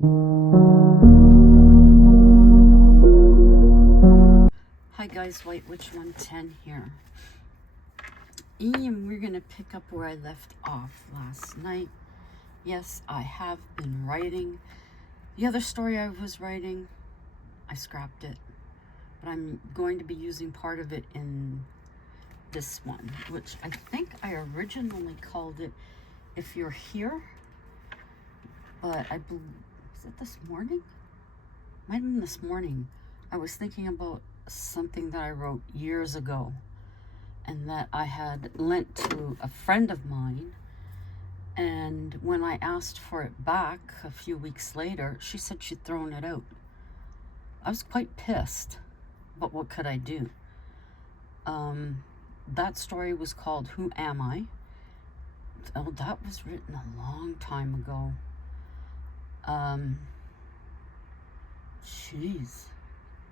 Hi guys, White Witch 110 here. And we're going to pick up where I left off last night. Yes, I have been writing. The other story I was writing, I scrapped it. But I'm going to be using part of it in this one, which I think I originally called it If You're Here. But I believe, is it this morning? Might have been this morning. I was thinking about something that I wrote years ago and that I had lent to a friend of mine, and when I asked for it back a few weeks later, she said she'd thrown it out. I was quite pissed, but what could I do? That story was called Who Am I? Oh, that was written a long time ago.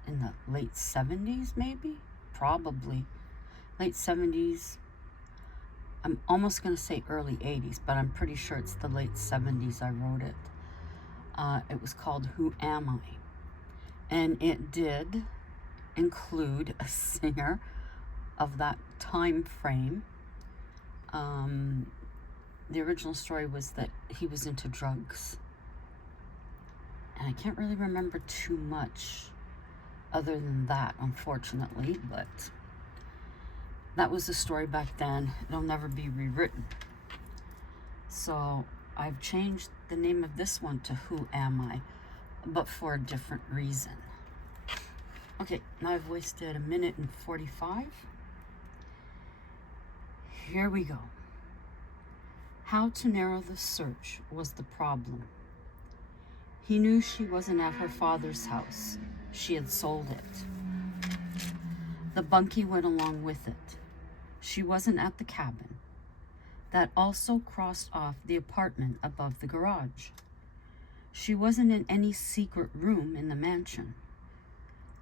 In the late 70s, maybe? Probably. Late 70s. I'm almost going to say early 80s, but I'm pretty sure it's the late 70s I wrote it. It was called Who Am I? And it did include a singer of that time frame. The original story was that he was into drugs. And I can't really remember too much other than that, unfortunately, but that was the story back then. It'll never be rewritten. So I've changed the name of this one to Who Am I, but for a different reason. Okay, now I've wasted 1 minute and 45. Here we go. How to narrow the search was the problem. He knew she wasn't at her father's house. She had sold it. The bunkie went along with it. She wasn't at the cabin. That also crossed off the apartment above the garage. She wasn't in any secret room in the mansion.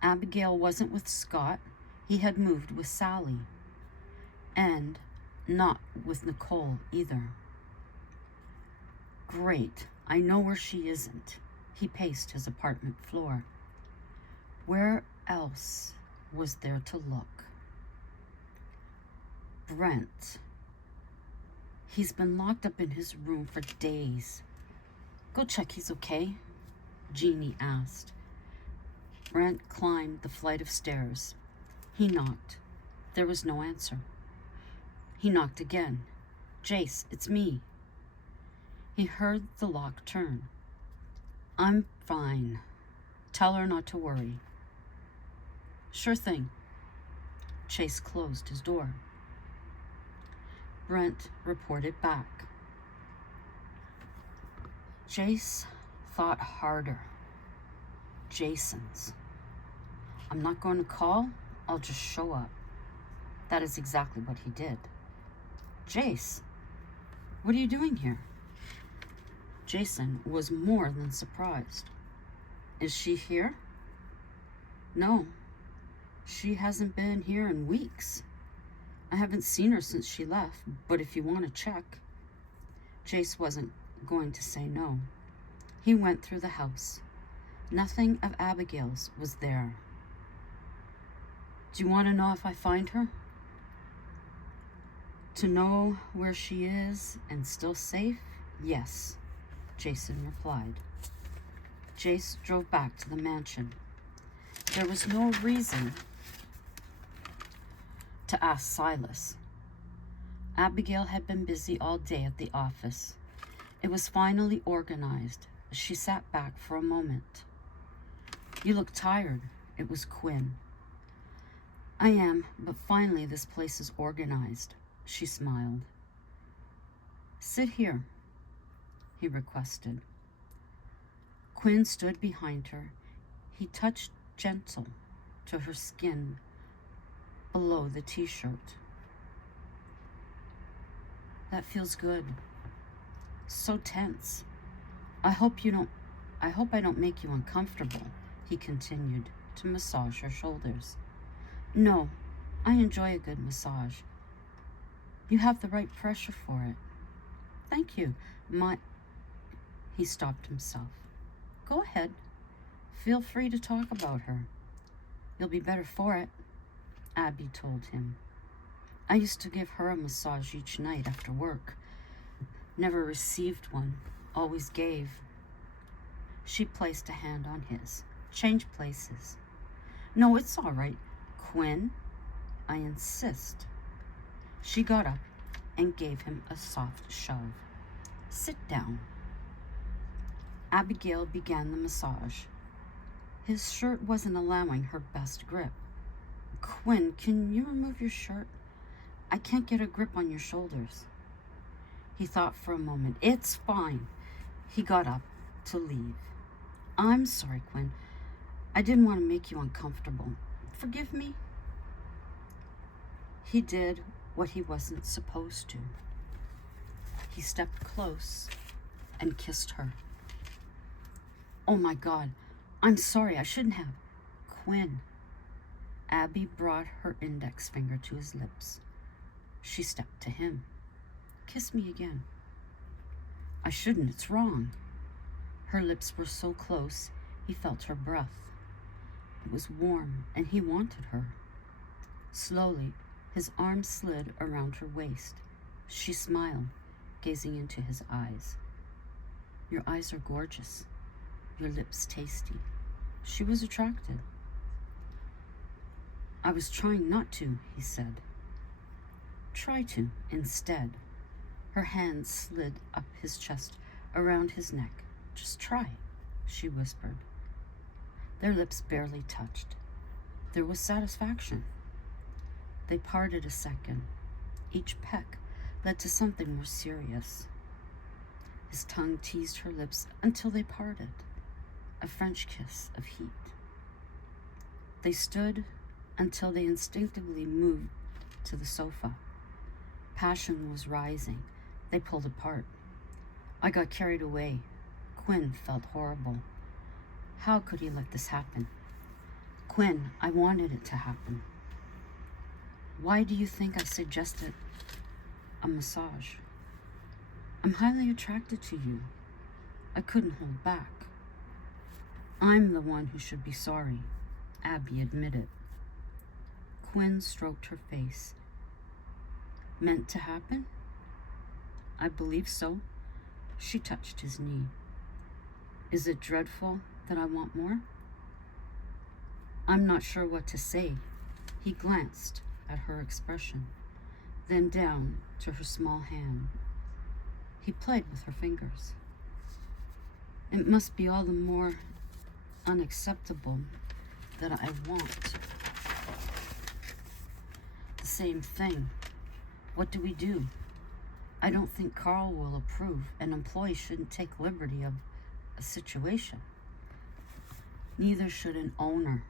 Abigail wasn't with Scott. He had moved with Sally. And not with Nicole either. Great, I know where she isn't. He paced his apartment floor. Where else was there to look? Brent. He's been locked up in his room for days. Go check he's okay, Jeannie asked. Brent climbed the flight of stairs. He knocked. There was no answer. He knocked again. Jace, it's me. He heard the lock turn. I'm fine. Tell her not to worry. Sure thing. Chase closed his door. Brent reported back. Jace thought harder. Jason's. I'm not going to call. I'll just show up. That is exactly what he did. Jace, what are you doing here? Jason was more than surprised. Is she here? No, she hasn't been here in weeks. I haven't seen her since she left, but if you want to check. Jace wasn't going to say no. He went through the house. Nothing of Abigail's was there. Do you want to know if I find her? To know where she is and still safe? Yes, Jason replied. Jace drove back to the mansion. There was no reason to ask Silas. Abigail had been busy all day at the office. It was finally organized. She sat back for a moment. You look tired. It was Quinn. I am, but finally this place is organized. She smiled. Sit here, he requested. Quinn stood behind her. He touched gentle to her skin below the t-shirt. That feels good. So tense. I hope I don't make you uncomfortable, he continued to massage her shoulders. No, I enjoy a good massage. You have the right pressure for it. Thank you. He stopped himself. Go ahead. Feel free to talk about her. You'll be better for it, Abby told him. I used to give her a massage each night after work. Never received one, always gave. She placed a hand on his. Change places. No, it's all right, Quinn. I insist. She got up and gave him a soft shove. Sit down. Abigail began the massage. His shirt wasn't allowing her best grip. Quinn, can you remove your shirt? I can't get a grip on your shoulders. He thought for a moment. It's fine. He got up to leave. I'm sorry, Quinn. I didn't want to make you uncomfortable. Forgive me? He did what he wasn't supposed to. He stepped close and kissed her. Oh my God, I'm sorry, I shouldn't have. Quinn. Abby brought her index finger to his lips. She stepped to him. Kiss me again. I shouldn't, it's wrong. Her lips were so close, he felt her breath. It was warm, and he wanted her. Slowly, his arm slid around her waist. She smiled, gazing into his eyes. Your eyes are gorgeous. Your lips tasty. She was attracted. I was trying not to, he said. Try to, instead. Her hand slid up his chest, around his neck. Just try, she whispered. Their lips barely touched. There was satisfaction. They parted a second. Each peck led to something more serious. His tongue teased her lips until they parted. A French kiss of heat. They stood until they instinctively moved to the sofa. Passion was rising. They pulled apart. I got carried away. Quinn felt horrible. How could he let this happen? Quinn, I wanted it to happen. Why do you think I suggested a massage? I'm highly attracted to you. I couldn't hold back. I'm the one who should be sorry, Abby admitted. Quinn stroked her face. Meant to happen? I believe so. She touched his knee. Is it dreadful that I want more? I'm not sure what to say. He glanced at her expression, then down to her small hand. He played with her fingers. It must be all the more unacceptable that I want the same thing. What do we do? I don't think Carl will approve. An employee shouldn't take liberty of a situation. Neither should an owner.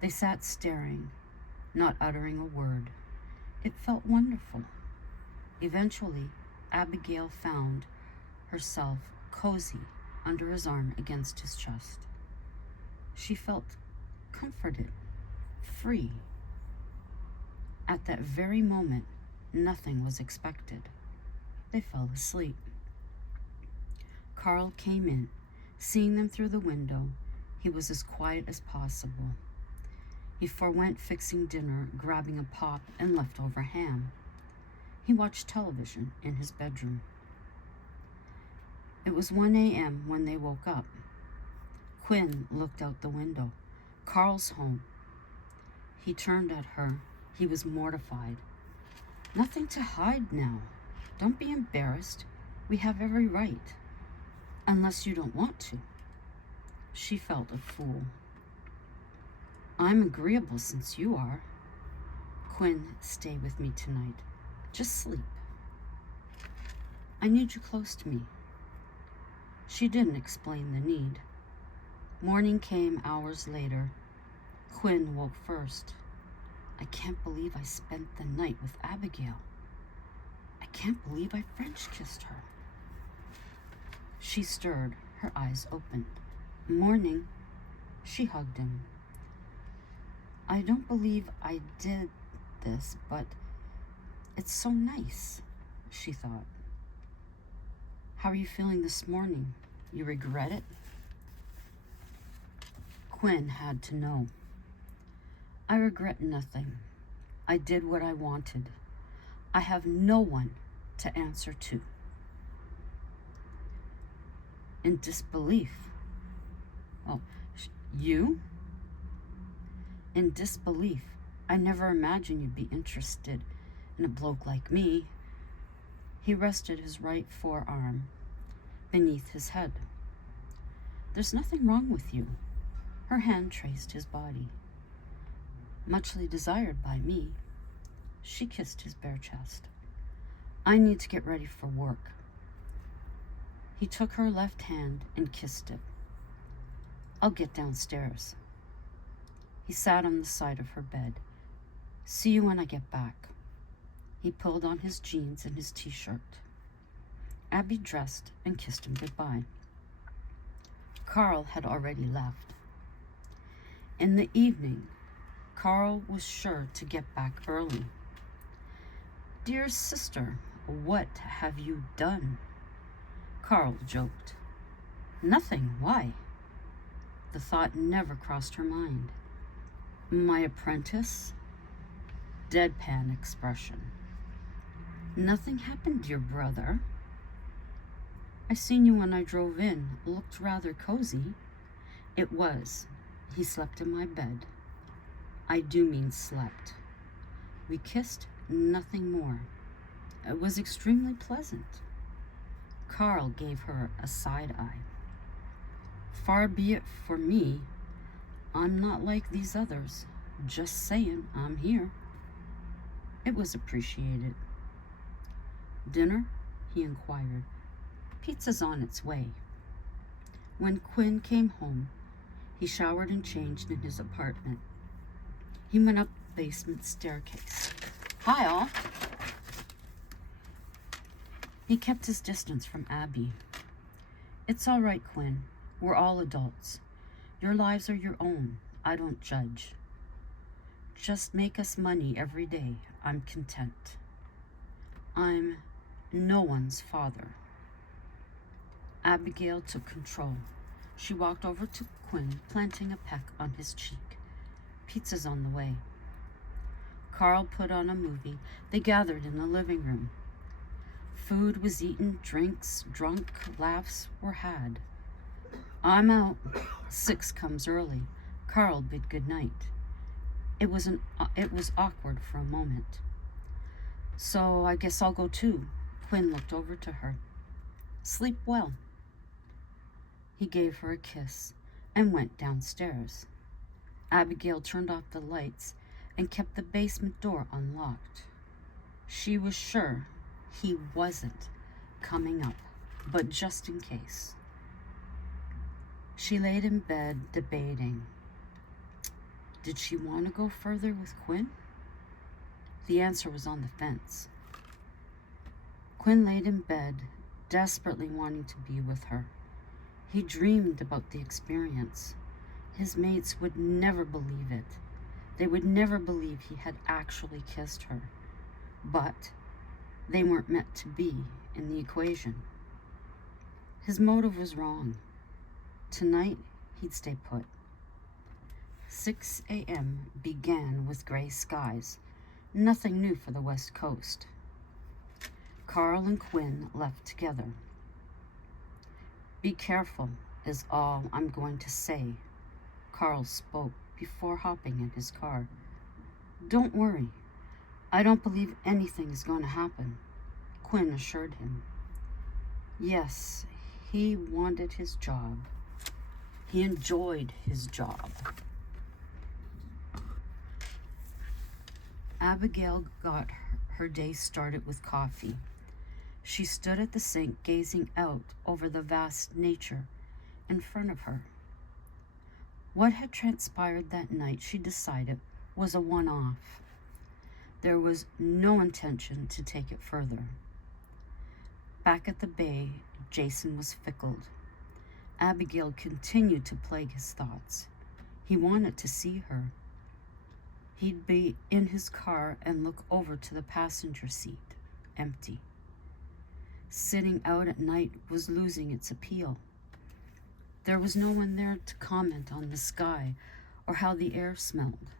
They sat staring, not uttering a word. It felt wonderful. Eventually, Abigail found herself cozy under his arm against his chest. She felt comforted, free. At that very moment, nothing was expected. They fell asleep. Carl came in. Seeing them through the window, he was as quiet as possible. He forewent fixing dinner, grabbing a pop and leftover ham. He watched television in his bedroom. It was 1 a.m. when they woke up. Quinn looked out the window. Carl's home. He turned at her. He was mortified. Nothing to hide now. Don't be embarrassed. We have every right. Unless you don't want to. She felt a fool. I'm agreeable since you are. Quinn, stay with me tonight. Just sleep. I need you close to me. She didn't explain the need. Morning came hours later. Quinn woke first. I can't believe I spent the night with Abigail. I can't believe I French kissed her. She stirred, her eyes opened. Morning. She hugged him. I don't believe I did this, but it's so nice, she thought. How are you feeling this morning? You regret it? Quinn had to know. I regret nothing. I did what I wanted. I have no one to answer to. In disbelief. Oh, you? In disbelief. I never imagined you'd be interested in a bloke like me. He rested his right forearm beneath his head. There's nothing wrong with you. Her hand traced his body. Muchly desired by me, she kissed his bare chest. I need to get ready for work. He took her left hand and kissed it. I'll get downstairs. He sat on the side of her bed. See you when I get back. He pulled on his jeans and his t-shirt. Abby dressed and kissed him goodbye. Carl had already left. In the evening, Carl was sure to get back early. Dear sister, what have you done? Carl joked. Nothing, why? The thought never crossed her mind. My apprentice? Deadpan expression. Nothing happened, dear brother. I seen you when I drove in. Looked rather cozy. It was. He slept in my bed. I do mean slept. We kissed, nothing more. It was extremely pleasant. Carl gave her a side eye. Far be it for me. I'm not like these others. Just saying, I'm here. It was appreciated. Dinner? He inquired. Pizza's on its way. When Quinn came home, he showered and changed in his apartment. He went up the basement staircase. Hi, all. He kept his distance from Abby. It's all right, Quinn. We're all adults. Your lives are your own. I don't judge. Just make us money every day. I'm content. I'm no one's father. Abigail took control. She walked over to Quinn, planting a peck on his cheek. Pizza's on the way. Carl put on a movie. They gathered in the living room. Food was eaten, drinks, drunk, laughs were had. I'm out. 6 comes early. Carl bid good night. It was awkward for a moment. So I guess I'll go too. Quinn looked over to her. Sleep well. He gave her a kiss and went downstairs. Abigail turned off the lights and kept the basement door unlocked. She was sure he wasn't coming up, but just in case. She laid in bed debating. Did she want to go further with Quinn? The answer was on the fence. Quinn laid in bed, desperately wanting to be with her. He dreamed about the experience. His mates would never believe it. They would never believe he had actually kissed her. But they weren't meant to be in the equation. His motive was wrong. Tonight, he'd stay put. 6 a.m. began with gray skies. Nothing new for the West Coast. Carl and Quinn left together. Be careful is all I'm going to say, Carl spoke before hopping in his car. Don't worry. I don't believe anything is going to happen, Quinn assured him. Yes, he wanted his job. He enjoyed his job. Abigail got her day started with coffee. She stood at the sink gazing out over the vast nature in front of her. What had transpired that night, she decided, was a one-off. There was no intention to take it further. Back at the bay, Jason was fickle. Abigail continued to plague his thoughts. He wanted to see her. He'd be in his car and look over to the passenger seat, empty. Sitting out at night was losing its appeal. There was no one there to comment on the sky or how the air smelled.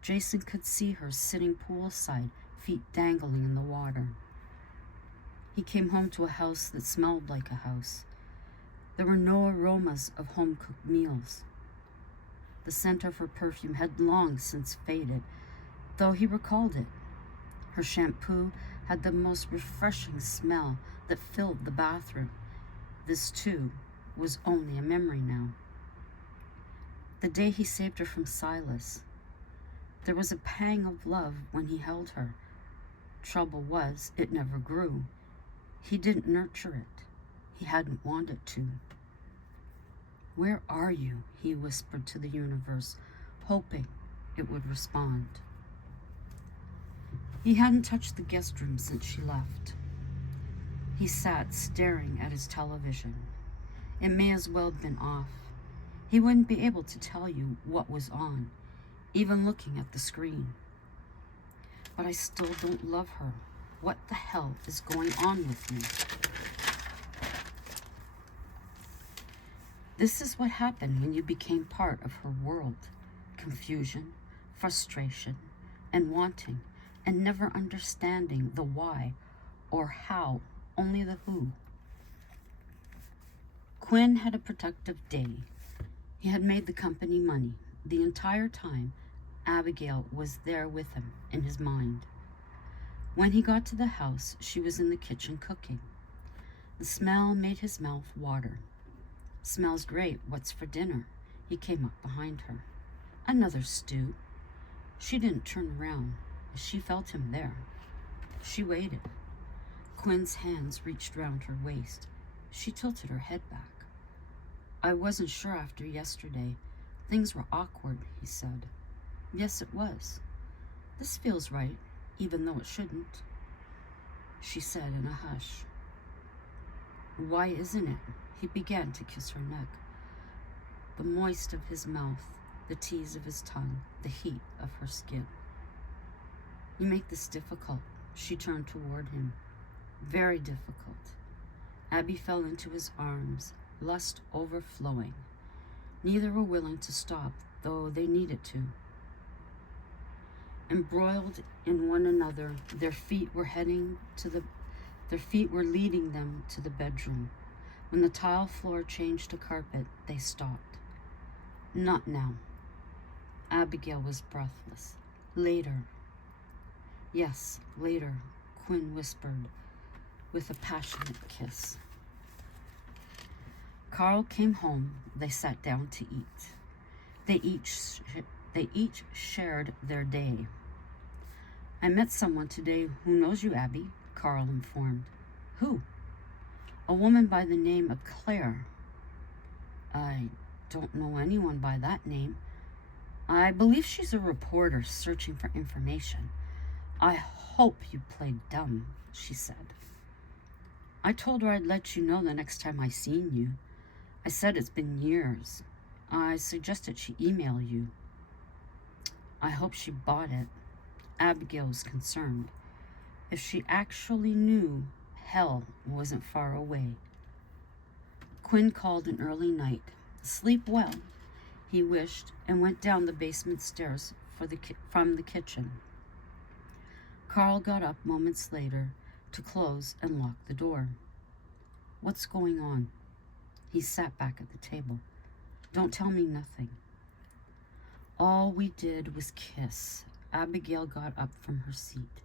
Jason could see her sitting poolside, feet dangling in the water. He came home to a house that smelled like a house. There were no aromas of home-cooked meals. The scent of her perfume had long since faded, though he recalled it. Her shampoo had the most refreshing smell that filled the bathroom. This, too, was only a memory now. The day he saved her from Silas, there was a pang of love when he held her. Trouble was, it never grew. He didn't nurture it. He hadn't wanted to. "Where are you?" he whispered to the universe, hoping it would respond. He hadn't touched the guest room since she left. He sat staring at his television. It may as well have been off. He wouldn't be able to tell you what was on, even looking at the screen. But I still don't love her. What the hell is going on with me? This is what happened when you became part of her world. Confusion, frustration, and wanting, and never understanding the why or how, only the who. Quinn had a productive day. He had made the company money. The entire time, Abigail was there with him in his mind. When he got to the house, she was in the kitchen cooking. The smell made his mouth water. "Smells great. What's for dinner?" He came up behind her. "Another stew." She didn't turn around. She felt him there. She waited. Quinn's hands reached round her waist. She tilted her head back. "I wasn't sure after yesterday. Things were awkward," he said. "Yes, it was. This feels right, even though it shouldn't," she said in a hush. "Why isn't it?" He began to kiss her neck. The moist of his mouth, the tease of his tongue, the heat of her skin. "You make this difficult." She turned toward him. "Very difficult." Abby fell into his arms, lust overflowing. Neither were willing to stop, though they needed to. Embroiled in one another, their feet were leading them to the bedroom. When the tile floor changed to carpet, they stopped. "Not now." Abigail was breathless. "Later." "Yes, later," Quinn whispered with a passionate kiss. Carl came home. They sat down to eat. They each shared their day. "I met someone today who knows you, Abby," Carl informed. "Who?" "A woman by the name of Claire." "I don't know anyone by that name. I believe she's a reporter searching for information." "I hope you played dumb," she said. "I told her I'd let you know the next time I seen you. I said it's been years. I suggested she email you." "I hope she bought it." Abigail was concerned. If she actually knew, hell wasn't far away. Quinn called an early night. "Sleep well," he wished, and went down the basement stairs from the kitchen. Carl got up moments later to close and lock the door. "What's going on?" He sat back at the table. "Don't tell me nothing." "All we did was kiss." Abigail got up from her seat.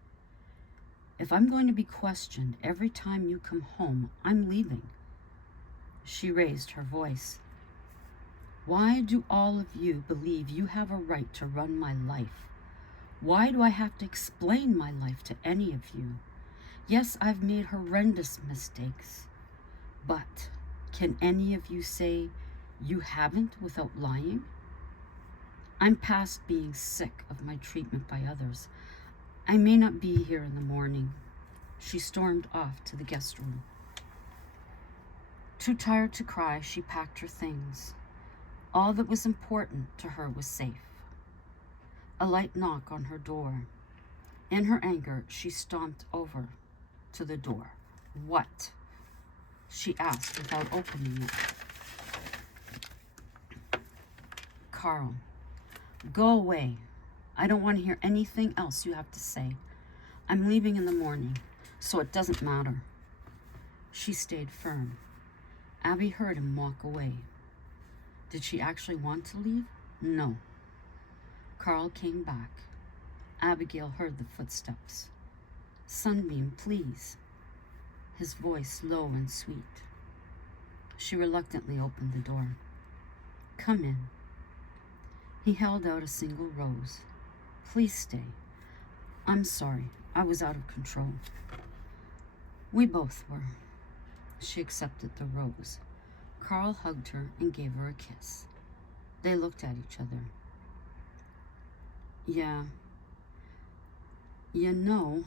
"If I'm going to be questioned every time you come home, I'm leaving." She raised her voice. "Why do all of you believe you have a right to run my life? Why do I have to explain my life to any of you? Yes, I've made horrendous mistakes, but can any of you say you haven't without lying? I'm past being sick of my treatment by others. I may not be here in the morning." She stormed off to the guest room. Too tired to cry, she packed her things. All that was important to her was safe. A light knock on her door. In her anger, she stomped over to the door. "What?" she asked without opening it. Carl, go away. I don't want to hear anything else you have to say. I'm leaving in the morning, so it doesn't matter. She stayed firm. Abby heard him walk away. Did she actually want to leave? No. Carl came back. Abigail heard the footsteps. Sunbeam, please. His voice low and sweet. She reluctantly opened the door. Come in. He held out a single rose. Please stay. I'm sorry. I was out of control. We both were. She accepted the rose. Carl hugged her and gave her a kiss. They looked at each other. Yeah. You know,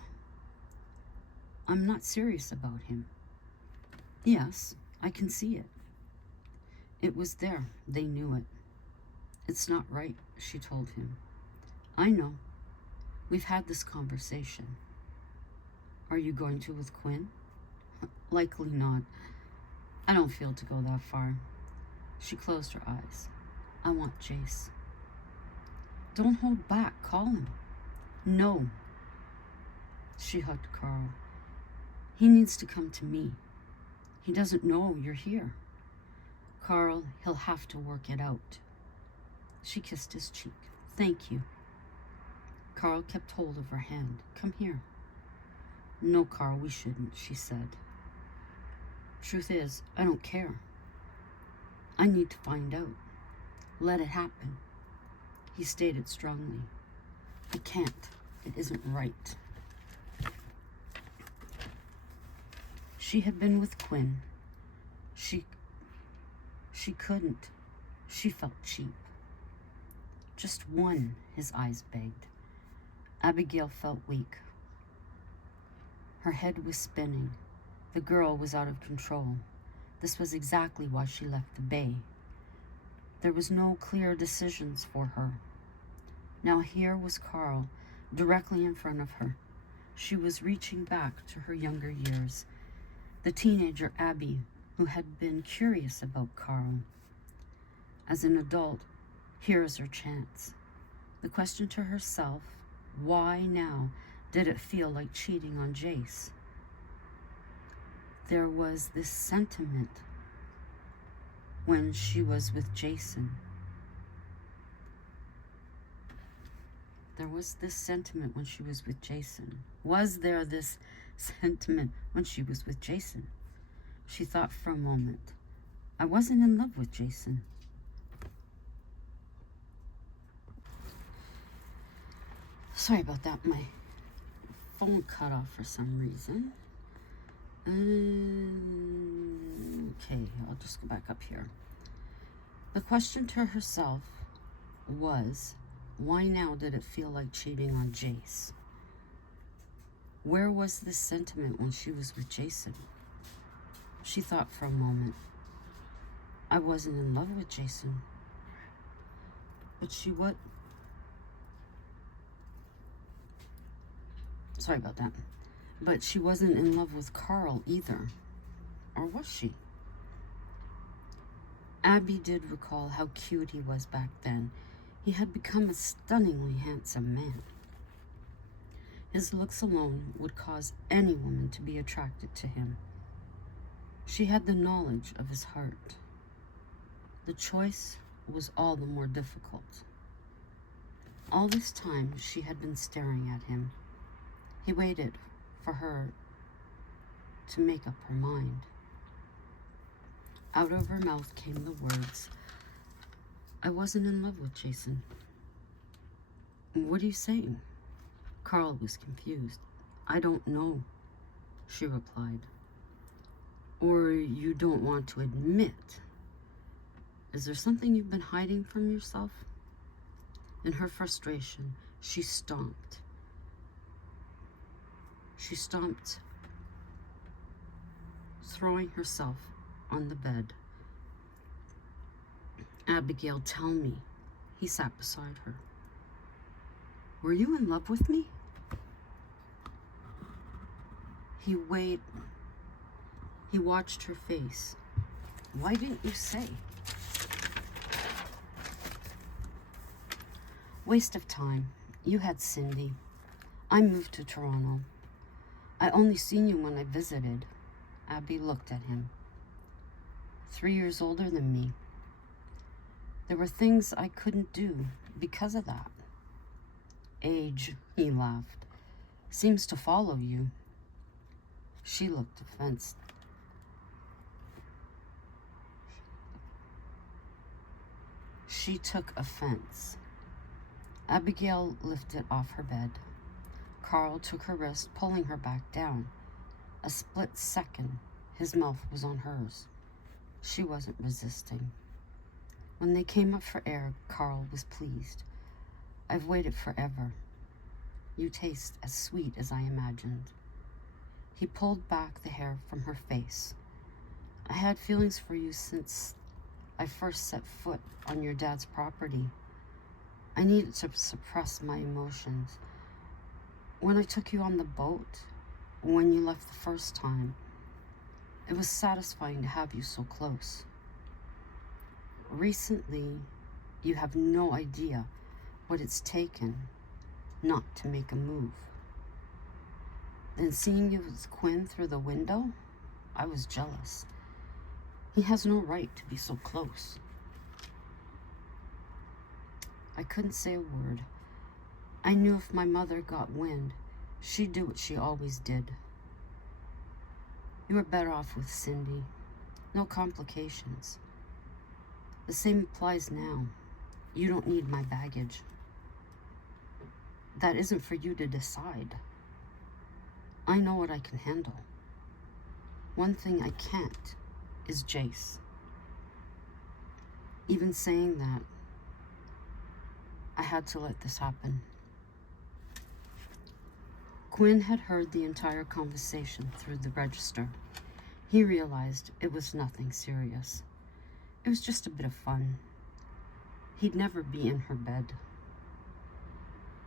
I'm not serious about him. Yes, I can see it. It was there. They knew it. It's not right, she told him. I know. We've had this conversation. Are you going to with Quinn? Likely not. I don't feel to go that far. She closed her eyes. I want Jace. Don't hold back. Call him. No. She hugged Carl. He needs to come to me. He doesn't know you're here. Carl, he'll have to work it out. She kissed his cheek. Thank you. Carl kept hold of her hand. Come here. No, Carl, we shouldn't, she said. Truth is, I don't care. I need to find out. Let it happen. He stated strongly. I can't. It isn't right. She had been with Quinn. She couldn't. She felt cheap. Just one, his eyes begged. Abigail felt weak. Her head was spinning. The girl was out of control. This was exactly why she left the bay. There was no clear decisions for her. Now here was Carl, directly in front of her. She was reaching back to her younger years, the teenager Abby, who had been curious about Carl. As an adult, here is her chance. The question to herself, why now did it feel like cheating on Jace? There was this sentiment when she was with Jason. There was this sentiment when she was with Jason. Was there this sentiment when she was with Jason? She thought for a moment. I wasn't in love with Jason. Sorry about that. My phone cut off for some reason. Okay, I'll just go back up here. The question to herself was, why now did it feel like cheating on Jace? Where was this sentiment when she was with Jason? She thought for a moment. I wasn't in love with Jason. But she would. Sorry about that. But she wasn't in love with Carl either. Or was she? Abby did recall how cute he was back then. He had become a stunningly handsome man. His looks alone would cause any woman to be attracted to him. She had the knowledge of his heart. The choice was all the more difficult. All this time she had been staring at him. He waited for her to make up her mind. Out of her mouth came the words, I wasn't in love with Jason. What are you saying? Carl was confused. I don't know, she replied. Or you don't want to admit. Is there something you've been hiding from yourself? In her frustration, she stomped. She stomped, throwing herself on the bed. Abigail, tell me. He sat beside her. Were you in love with me? He watched her face. Why didn't you say? Waste of time. You had Cindy. I moved to Toronto. I only seen you when I visited. Abby looked at him. 3 years older than me. There were things I couldn't do because of that. Age, he laughed, seems to follow you. She looked offended. She took offense. Abigail lifted off her bed. Carl took her wrist, pulling her back down. A split second, his mouth was on hers. She wasn't resisting. When they came up for air, Carl was pleased. I've waited forever. You taste as sweet as I imagined. He pulled back the hair from her face. I had feelings for you since I first set foot on your dad's property. I needed to suppress my emotions. When I took you on the boat, when you left the first time, it was satisfying to have you so close. Recently, you have no idea what it's taken not to make a move. Then seeing you with Quinn through the window, I was jealous. He has no right to be so close. I couldn't say a word. I knew if my mother got wind, she'd do what she always did. You were better off with Cindy. No complications. The same applies now. You don't need my baggage. That isn't for you to decide. I know what I can handle. One thing I can't is Jace. Even saying that, I had to let this happen. Quinn had heard the entire conversation through the register. He realized it was nothing serious. It was just a bit of fun. He'd never be in her bed.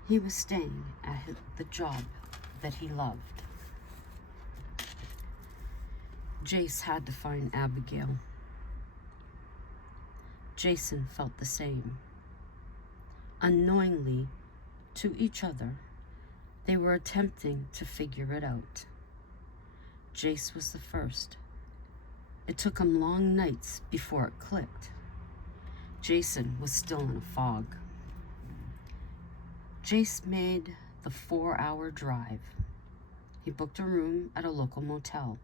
He was staying at the job that he loved. Jace had to find Abigail. Jason felt the same. Unknowingly, to each other, they were attempting to figure it out. Jace was the first. It took him long nights before it clicked. Jason was still in a fog. Jace made the 4-hour drive. He booked a room at a local motel.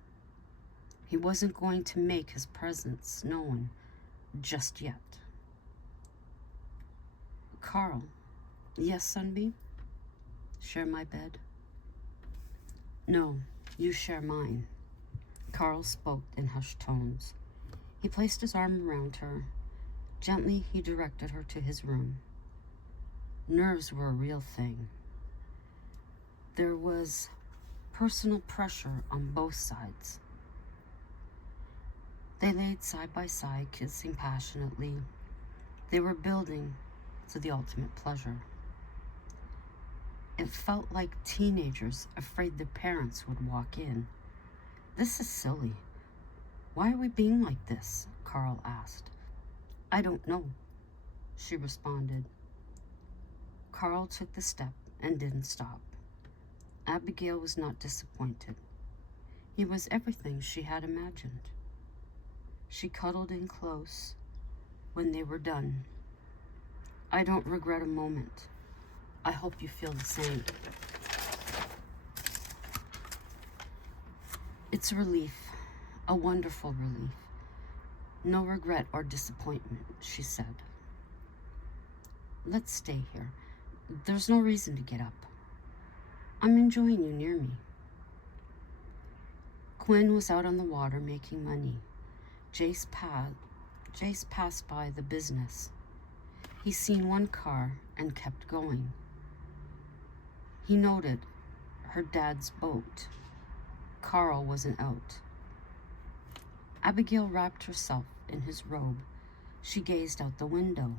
He wasn't going to make his presence known just yet. Carl, yes, Sunbeam? Share my bed? No, you share mine. Carl spoke in hushed tones. He placed his arm around her. Gently, he directed her to his room. Nerves were a real thing. There was personal pressure on both sides. They laid side by side, kissing passionately. They were building to the ultimate pleasure. It felt like teenagers afraid their parents would walk in. This is silly. Why are we being like this? Carl asked. I don't know, she responded. Carl took the step and didn't stop. Abigail was not disappointed. He was everything she had imagined. She cuddled in close when they were done. I don't regret a moment. I hope you feel the same. It's a relief, a wonderful relief. No regret or disappointment, she said. Let's stay here. There's no reason to get up. I'm enjoying you near me. Quinn was out on the water making money. Jace passed by the business. He seen one car and kept going. He noted her dad's boat. Carl wasn't out. Abigail wrapped herself in his robe. She gazed out the window.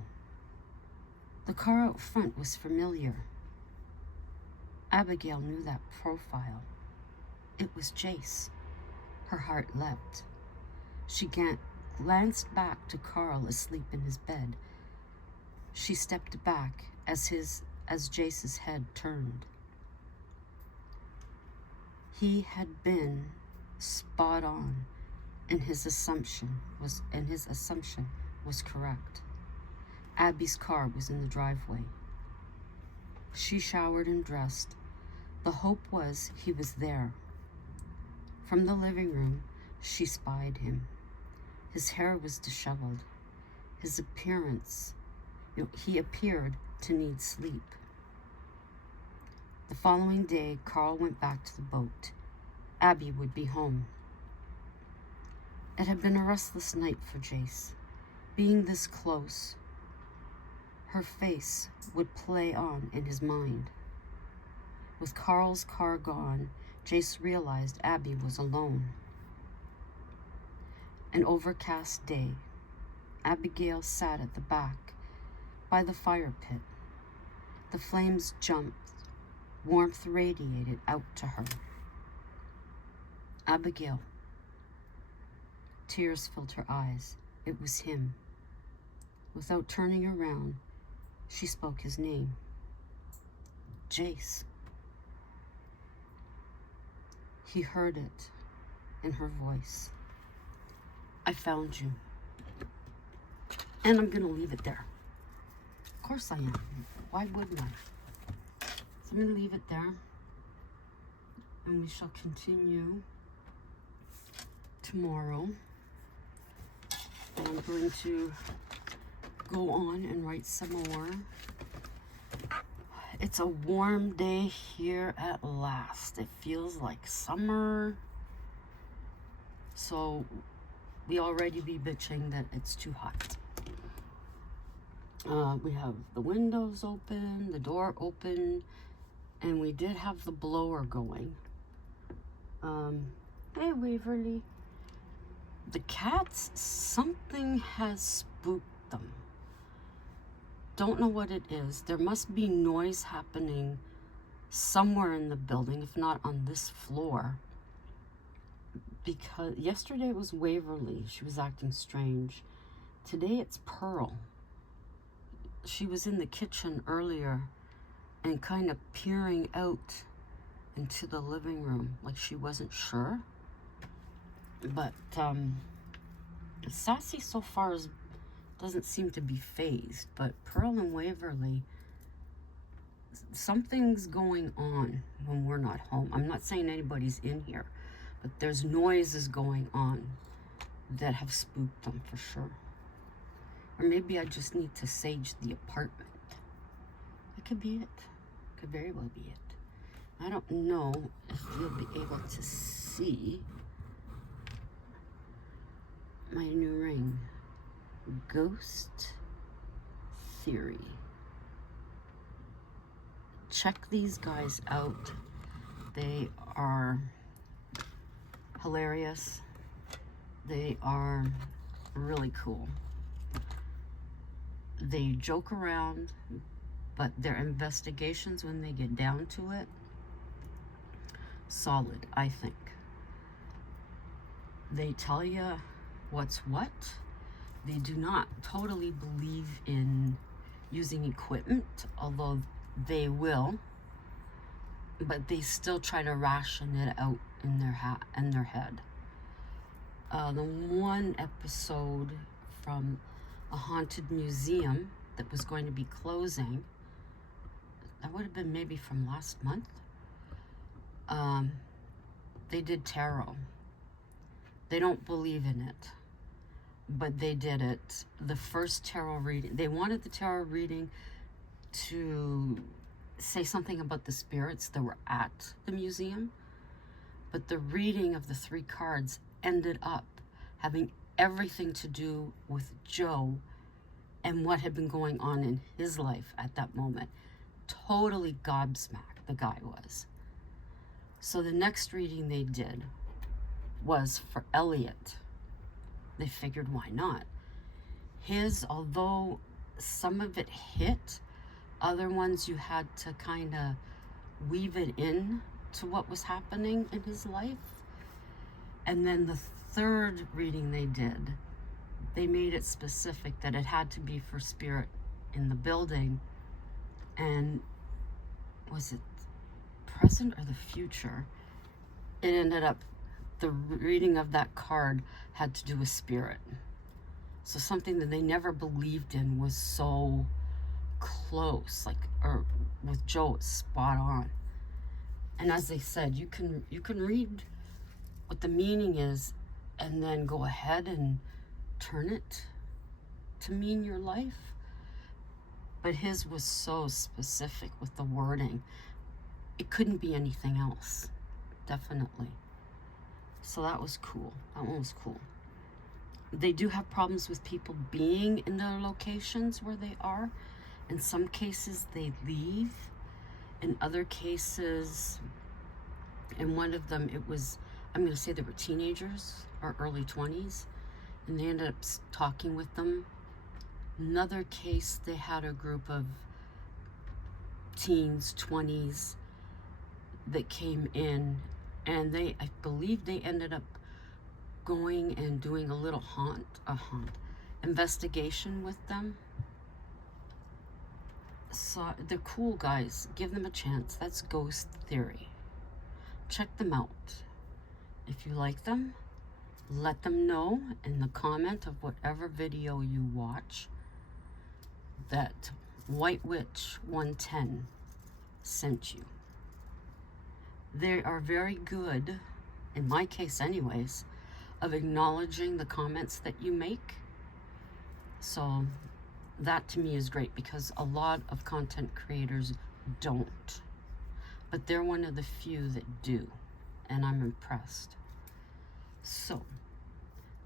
The car out front was familiar. Abigail knew that profile. It was Jace. Her heart leapt. She glanced back to Carl asleep in his bed. She stepped back as Jace's head turned. He had been spot on, and his assumption was correct. Abby's car was in the driveway. She showered and dressed. The hope was he was there. From the living room, she spied him. His hair was disheveled. His appearance, he appeared to need sleep. The following day, Carl went back to the boat. Abby would be home. It had been a restless night for Jace. Being this close, her face would play on in his mind. With Carl's car gone, Jace realized Abby was alone. An overcast day. Abigail sat at the back, by the fire pit. The flames jumped. Warmth radiated out to her. Abigail. Tears filled her eyes. It was him. Without turning around, she spoke his name. Jace. He heard it in her voice. I found you. And I'm gonna leave it there. Of course I am. Why wouldn't I? So I'm gonna leave it there. And we shall continue tomorrow. And I'm going to go on and write some more. It's a warm day here at last. It feels like summer. So we already be bitching that it's too hot. We have the windows open, the door open, and we did have the blower going. Hey, Waverly. The cats, something has spooked them. Don't know what it is. There must be noise happening somewhere in the building, if not on this floor. Because yesterday it was Waverly. She was acting strange. Today it's Pearl. She was in the kitchen earlier and kind of peering out into the living room like she wasn't sure. But Sassy so far doesn't seem to be phased. But Pearl and Waverly, something's going on when we're not home. I'm not saying anybody's in here, but there's noises going on that have spooked them for sure. Or maybe I just need to sage the apartment. That could be it. Could very well be it. I don't know if you'll be able to see my new ring. Ghost Theory. Check these guys out. They are hilarious. They are really cool. They joke around, but their investigations, when they get down to it, solid, I think. They tell you what's what. They do not totally believe in using equipment, although they will, but they still try to ration it out in their head. The one episode from a haunted museum that was going to be closing, that would have been maybe from last month. They did tarot. They don't believe in it, but they did it. The first tarot reading, they wanted the tarot reading to say something about the spirits that were at the museum, but the reading of the 3 cards ended up having everything to do with Joe and what had been going on in his life at that moment. Totally gobsmacked the guy was. So the next reading they did was for Elliot. They figured, why not? His, although some of it hit, other ones you had to kind of weave it in to what was happening in his life. And then the third reading they did, they made it specific that it had to be for spirit in the building, and was it present or the future? It ended up, the reading of that card had to do with spirit. So something that they never believed in was so close, like, or with Joe, it's spot on. And as they said, you can read what the meaning is and then go ahead and turn it to mean your life. But his was so specific with the wording. It couldn't be anything else, definitely. So that was cool. That one was cool. They do have problems with people being in their locations where they are. In some cases, they leave. In other cases, in one of them, it was, I'm going to say they were teenagers or early 20s, and they ended up talking with them. Another case, they had a group of teens, 20s, that came in, and I believe they ended up going and doing a little investigation with them. So they're cool guys. Give them a chance. That's Ghost Theory. Check them out. If you like them, let them know in the comment of whatever video you watch that White Witch 110 sent you. They are very good, in my case anyways, of acknowledging the comments that you make. So that to me is great, because a lot of content creators don't. But they're one of the few that do, and I'm impressed. So,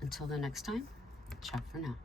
until the next time, ciao for now.